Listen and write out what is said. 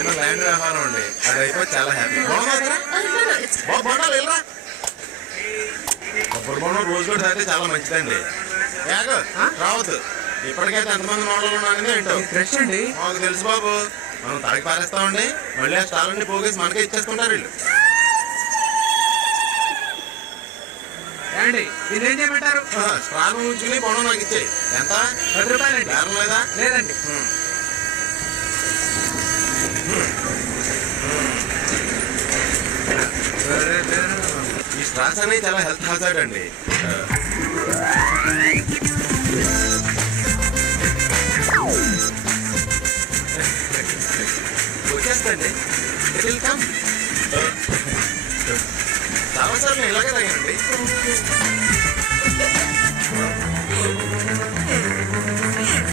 చిన్న ల్యాండ్ వ్యాపారం అండి, అది అయిపోయి చాలా హ్యాపీ. బొండాలు వెళ్ళరా, కొబ్బరి బొండం రోజు కూడా తాగితే చాలా మంచిదండి. రావద్దు, ఇప్పటికైతే ఎంతమంది మోడల్ ఉన్నారని ఏంటో. ఫ్రెష్ అండి. మాకు తెలుసు బాబు, మనం తాగి పారేస్తామండి, మళ్ళీ ఆ స్టాల్ పోగేసి మనకే ఇచ్చేస్తుంటారు వీళ్ళు. ఏమండి ఇదేం చేయమంటారు? స్ట్రాంగ్ ఉంచుకుని బొండం నాకు ఇచ్చేయి. ఎంత? 10 రూపాయలండి. బేరం లేదా? లేదండి. ఈ స్ట్రాస్ అనేది చాలా హెల్త్ హాజార్డ్ అండి. వచ్చేస్తండి, చాలాసార్లు ఇలాగే తాగానండి.